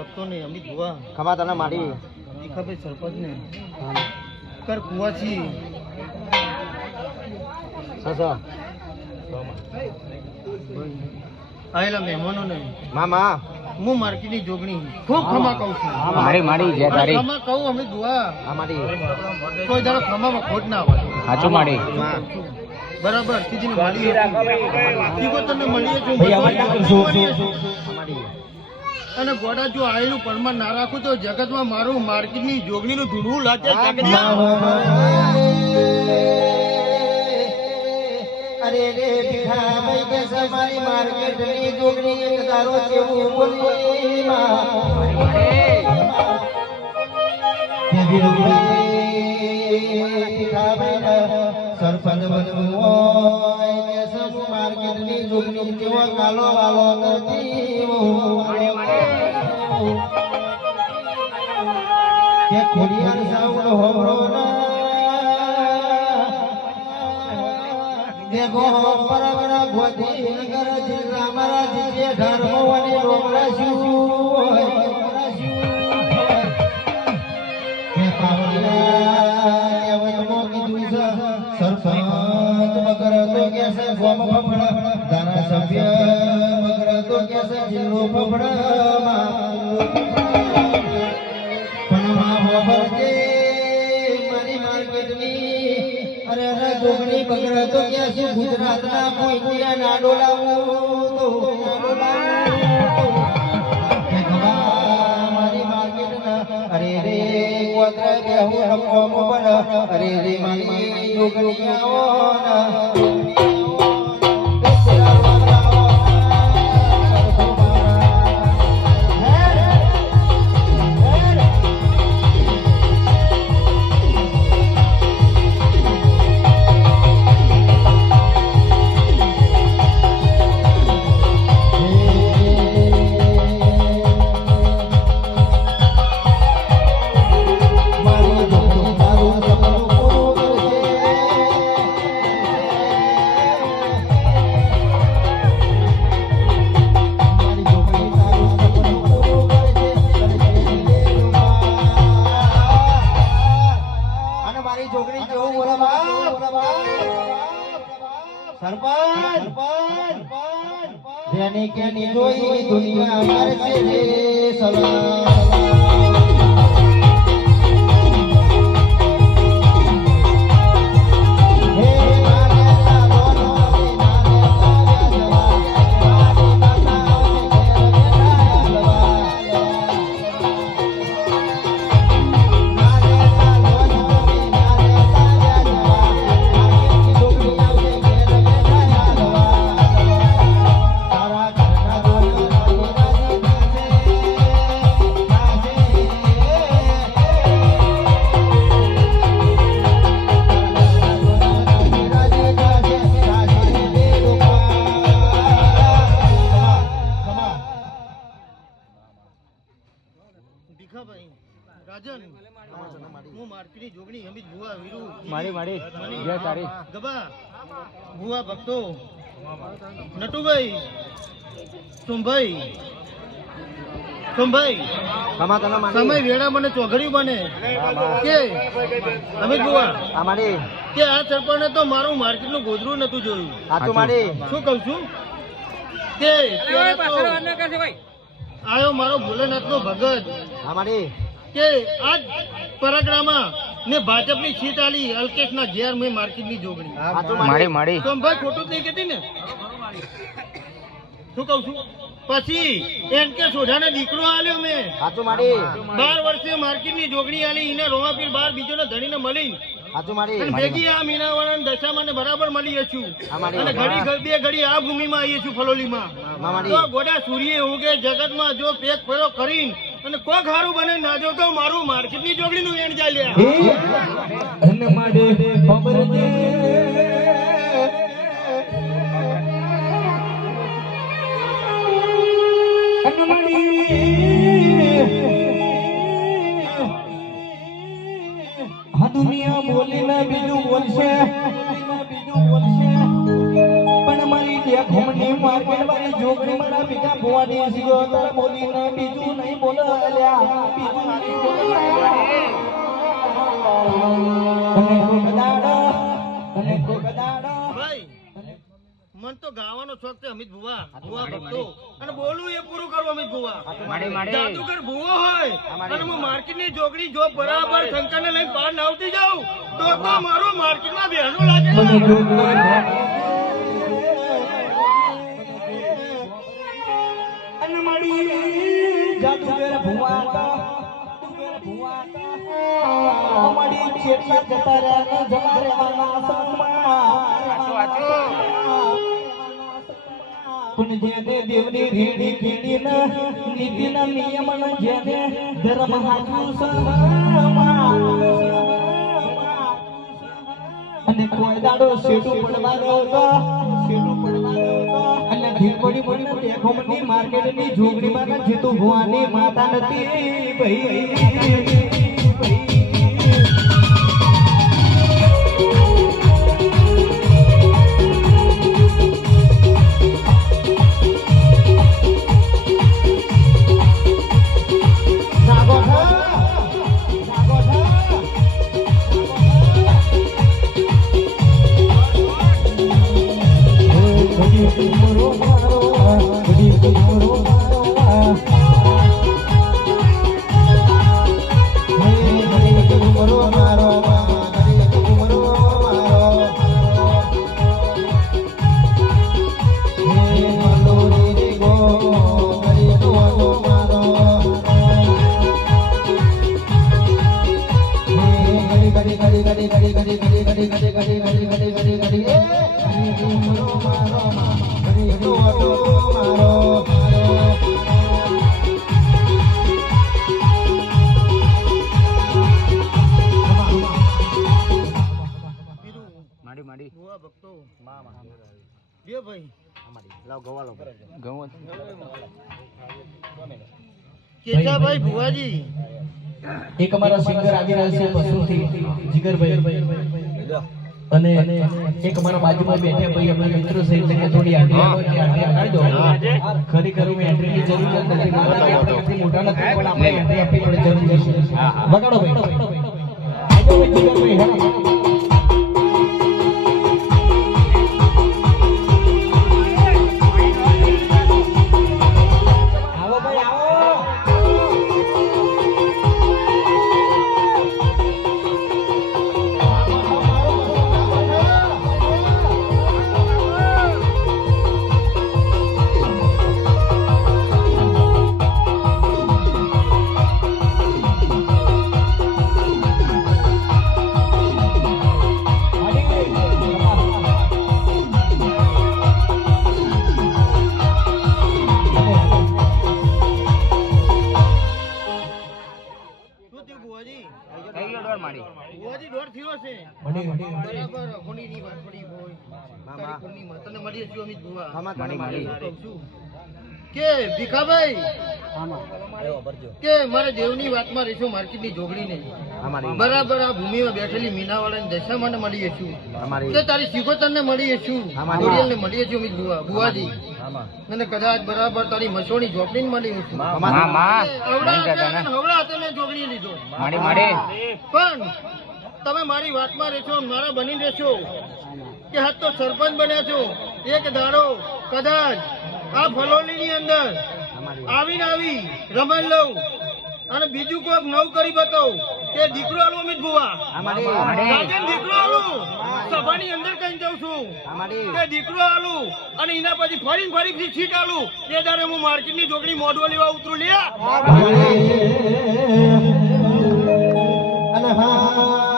ભક્તો ને અમિત ભુવા ખમા તને મારી દીખાભાઈ સરપંચ ને કર કુવાથી સસા આયેલા મહેમાનો ને મામા હું માર્કેટની જોગણી ખૂબ ખમા કહું છું. મારી મારી જે તારી ખમા કહું અમિત ભુવા આ મારી કોઈ દાડો ખમામાં ખોટ ના હોય. સાચું મારી બરાબર સીધી મળી તીગો તને મળીએ છું અને ગોડા જો આયેલું પરમાન ના રાખું તો જગતમાં મારું માર્કેટની જોગણીનું ધૂળવું લાગે અરે રે ભીખાભાઈ કે તમારી માર્કેટની જોગણી એક દારો કેવું બોલી સરપંચ બનવું હોય કે સબ માર્કેટની જોગણી કેવો કાલો વાલો નથી કે ખોડિયાર સાઉન્ડ હોબળો ના દેગો પરગડા ગોધીનગર જિલ્લા મારા જીજે ધર્મવાની રોમડા શિવ કે પાવડિયા કેવતમો કીધું છે સરપંચ મગર તો કે છે ગોમ ફફડા ધારાસભ્ય મગર તો કે છે જિલ્લો ફફડા પણ માં ખબર મારી માર્કેટની અરે અરે જોગણી બગડ તો કે છે ગુજરાતના કોઈ કોઈ નાડો લાવું તો નાડો લાવું મારી માર્કેટના અરે રે કોતરા બેહુ રમો મોબલ અરે રે મારી જોગણી આવો ના જેની કેની જોઈ દુનિયા મારશે રે સલામ રાજન હું માર્કેટની જોગણી અમિત ભુવા વીરુ મારી મારી જય તારી ગબા ભુવા ભક્તો નટુભાઈ સોમભાઈ સમય વેળા મને ચોઘડ્યું બને કે અમિત ભુવા અમારી કે આ સરપંચે તો મારું માર્કેટનું ગોદરું નતું જોયું. સાચું મારી શું કહું છું કે આયો મારો ભોલેનાથનો ભગત અમારી કે આજ પરગડામાં ને ભાજપની સીટ આલી અલ્કેશના ઘેર મેં માર્કેટની જોગણી મારી મારી તો ભાઈ ખોટું જ નહીં કહેતી ને શું કહું છું પછી એમ કે સોઢાને દીકરો આલ્યો મેં સાચું મારી 12 વર્ષે માર્કેટની જોગણી આલી એને રોમાપીર 12 બીજોને ધણીને મળી સાચું મારી ભેગી આ મીનાવાળા દશામાં ને બરાબર મળી છું અને ઘડી બે ઘડી આ ભૂમિમાં આવીએ છું ફલોલીમાં તો ગોડા સૂર્ય ઉગે જગતમાં જો પેક ફેરો કરીને અને કોક હારું બને ના જો તો મારું માર્કેટની જોગણીનું વેણ ચાલ્યા દુનિયા બોલીને બીજું બોલશે પણ મારી તે ઘુમની માર્કેટ વાળી જોગણી મારા બીજા ભુવાની હસીગો તારા બોલીને બીજું નહીં બોલે અલ્યા બીજું નહીં બોલે અને કોકદાડો ભાઈ મન તો ગાવાનો શોખ છે અમિત ભુવા ભક્તો અને બોલું એ પૂરું કરું અમિત ભુવા જાદુગર ભુવો હોય અને હું માર્કેટની જોગણી જો બરાબર શંકરને લઈને બહાર ના આવતી જાઉં તો મારું માર્કેટમાં બેહનું લાગે અને મળી જાદુગર ભુવા અમારી ચેટલા જતા રહ્યા જવા રહેવાના પણ જેને દેવની રીડી કીડીના નીતિના નિયમન જેને ધર્મ હાચું અને કોઈ દાડો શેડું પડવાનો હતો અને ભીડપડી પડીને બેગોમની માર્કેટની જોગણીમાં જીતું ભુવાની માતા નથી ભાઈ કેશાભાઈ ભુવાજી એક અમારા સિંગર આવી રહ્યા છે પશુથી જીગરભાઈ અને એક અમારા બાજુમાં બેઠા ભાઈ આપણા મિત્રો છે એટલે થોડી આંટી કાઢી દો ખરેખર મેં એન્ટ્રીની જરૂર નથી આપણે મોટા નથી પણ આપણે એન્ટ્રી આપવી પડે જરૂર છે વગાડો ભાઈ આજો જીગરભાઈ કે ભીખાભાઈ કે મારે દેવની વાતમાં રહીશું માર્કેટની જોગણી નહીં બરાબર આ ભૂમિમાં બેઠેલી મીનાવાળાની દશામાં મળીએ છું કે તારી શિકોતરને મળીએ છું ને મળીએ છું અમિત ભુવાજી અને કદાચ બરાબર તારી મસોની ઝોપડીને મળીએ છું હવડા તમે જોગણી લીધો પણ તમે મારી વાતમાં રહેશો મારા બની રહેશો કે હાથ તો સરપંચ બન્યા છો એક દાડો કદાચ આ ફલોલીની અંદર આવીને આવી રમણ લઉં અને બીજું કોઈક નવું કરી બતાવું કે દીકરો આલું અમિત ભુવા દીકરો આલું સભાની અંદર કઈ જાઉં છું કે દીકરો આલું અને એના પછી ફરી સીટ આલું એ દાડે હું માર્કેટની જોગણી મોઢો લેવા ઉતરું લ્યા અને હા